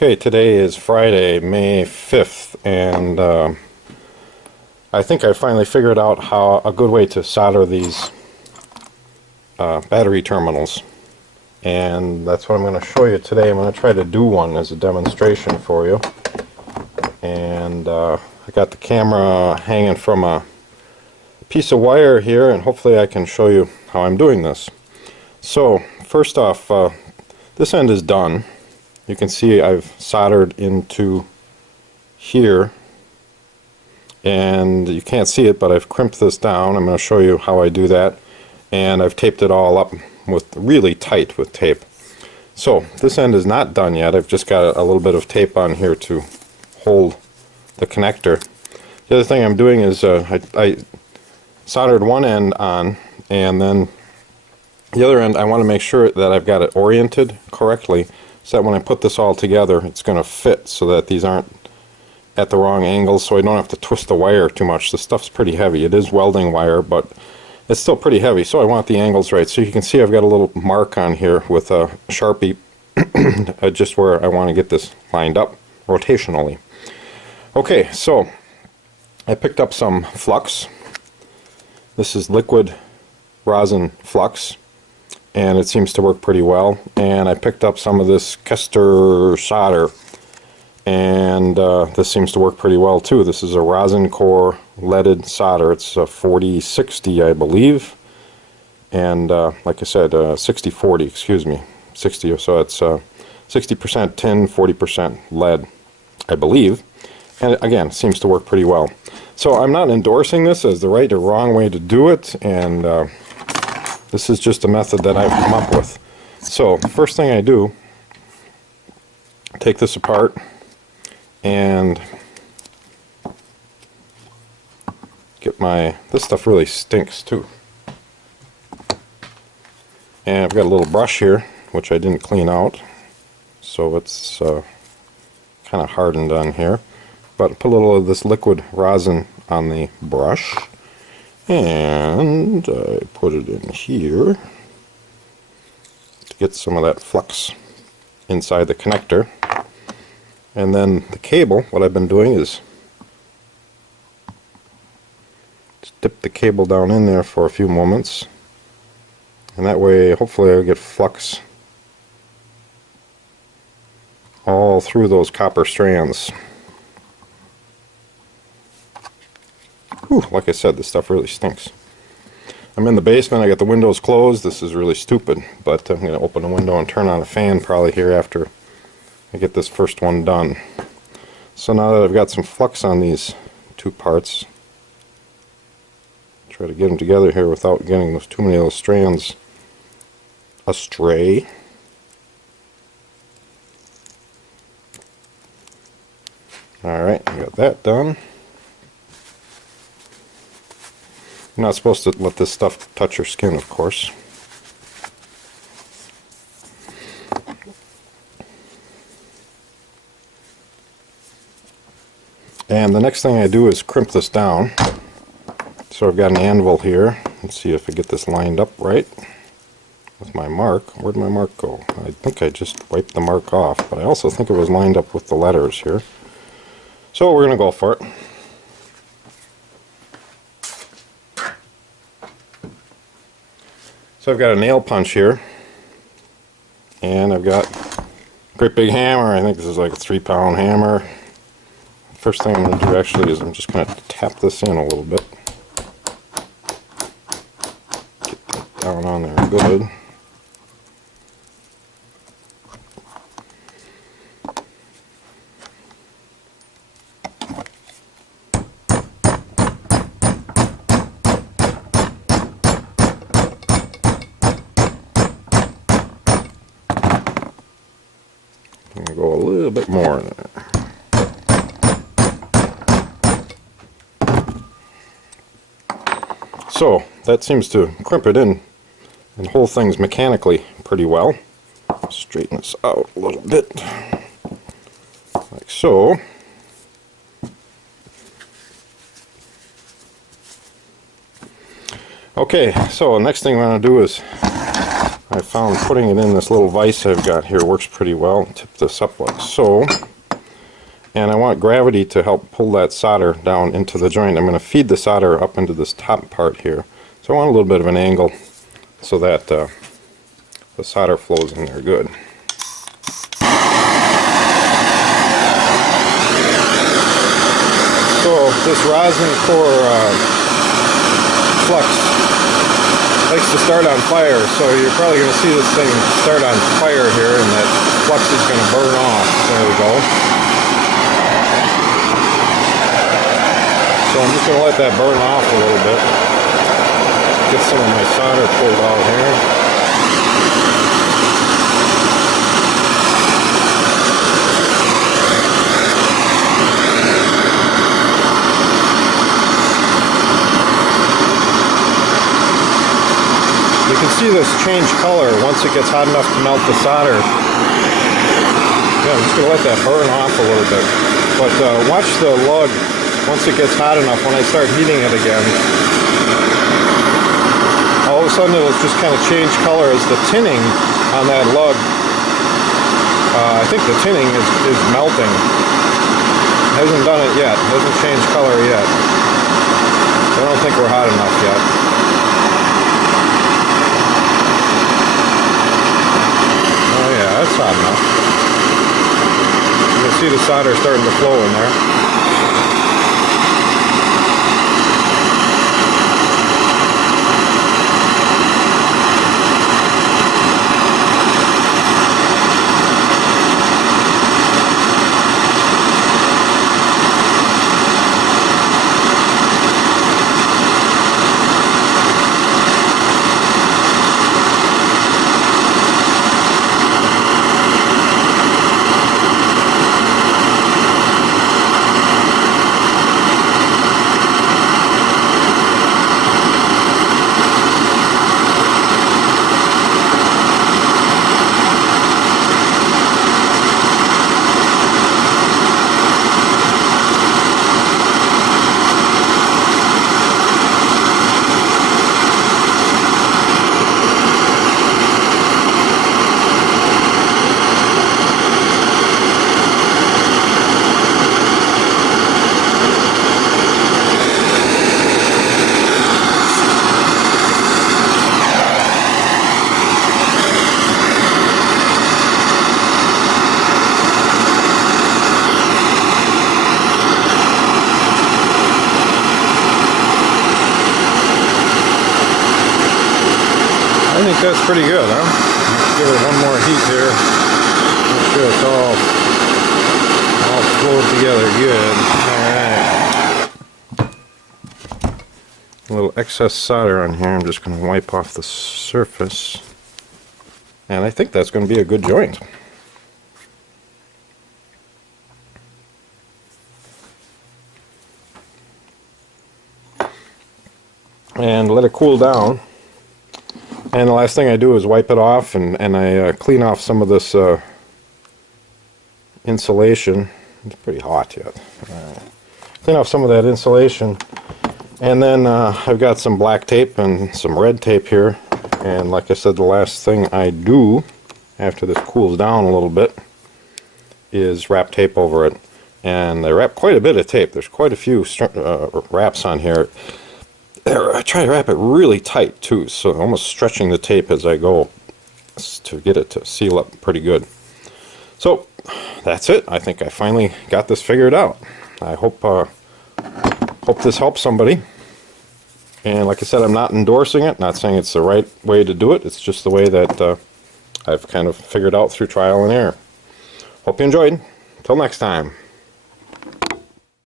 Okay, today is Friday, May 5th, and I think I finally figured out how a good way to solder these battery terminals. And that's what I'm going to show you today. I'm going to try to do one as a demonstration for you. And I got the camera hanging from a piece of wire here, and hopefully I can show you how I'm doing this. So, first off, this end is done. You can see I've soldered into here, and you can't see it, but I've crimped this down. I'm going to show you how I do that, and I've taped it all up with really tight with tape. So this end is not done yet. I've just got a little bit of tape on here to hold the connector. The other thing I'm doing is I soldered one end on, and then the other end I want to make sure that I've got it oriented correctly, so that when I put this all together it's going to fit, so that these aren't at the wrong angles, so I don't have to twist the wire too much. This stuff's pretty heavy. It is welding wire, but it's still pretty heavy, so I want the angles right. So you can see I've got a little mark on here with a Sharpie just where I want to get this lined up rotationally. Okay, so I picked up some flux. This is liquid rosin flux, and it seems to work pretty well. And I picked up some of this Kester solder, and this seems to work pretty well too. This is a rosin core leaded solder. It's a 40-60, I believe, and like I said, 60-40, excuse me, 60. So it's 60% tin, 40% lead, I believe, and again, seems to work pretty well. So I'm not endorsing this as the right or wrong way to do it, and this is just a method that I've come up with. So first thing I do, take this apart, and get this stuff really stinks too. And I've got a little brush here which I didn't clean out, so it's kind of hardened on here, but put a little of this liquid rosin on the brush, and I put it in here to get some of that flux inside the connector. And then the cable, what I've been doing is just dip the cable down in there for a few moments, and that way hopefully I'll get flux all through those copper strands. Whew, like I said, this stuff really stinks. I'm in the basement, I got the windows closed. This is really stupid, but I'm going to open the window and turn on a fan probably here after I get this first one done. So now that I've got some flux on these two parts, try to get them together here without getting too many of those strands astray. Alright, I got that done. You're not supposed to let this stuff touch your skin, of course. And the next thing I do is crimp this down. So I've got an anvil here. Let's see if I get this lined up right with my mark. Where'd my mark go? I think I just wiped the mark off, but I also think it was lined up with the letters here. So we're going to go for it. So I've got a nail punch here, and I've got a great big hammer. I think this is like a 3-pound hammer. First thing I'm going to do actually is I'm just going to tap this in a little bit. Get that down on there good. I'm going to go a little bit more in there. So that seems to crimp it in and hold things mechanically pretty well. Straighten this out a little bit, like so. Okay, so next thing we're going to do is I found putting it in this little vise I've got here works pretty well. Tip this up like so. And I want gravity to help pull that solder down into the joint. I'm going to feed the solder up into this top part here. So I want a little bit of an angle so that the solder flows in there good. So this rosin core flux likes to start on fire, so you're probably going to see this thing start on fire here, and that flux is going to burn off. There we go. So I'm just going to let that burn off a little bit. Get some of my solder pulled out here. You can see this change color once it gets hot enough to melt the solder. Yeah, I'm just going to let that burn off a little bit. But watch the lug once it gets hot enough. When I start heating it again, all of a sudden it'll just kind of change color as the tinning on that lug. I think the tinning is melting. Hasn't done it yet. Hasn't changed color yet. I don't think we're hot enough yet. That's hot enough. You can see the solder starting to flow in there. I think that's pretty good, huh? Let's give it one more heat here. Make sure it's all flowed together good. Alright. A little excess solder on here. I'm just going to wipe off the surface. And I think that's going to be a good joint. And let it cool down. And the last thing I do is wipe it off, and I clean off some of this insulation. It's pretty hot yet. Clean off some of that insulation, and then I've got some black tape and some red tape here. And like I said, the last thing I do after this cools down a little bit is wrap tape over it. And I wrap quite a bit of tape. There's quite a few wraps on here. I try to wrap it really tight too, so almost stretching the tape as I go to get it to seal up pretty good. So that's it. I think I finally got this figured out. I hope this helps somebody. And like I said, I'm not endorsing it, not saying it's the right way to do it. It's just the way that I've kind of figured out through trial and error. Hope you enjoyed. Till next time.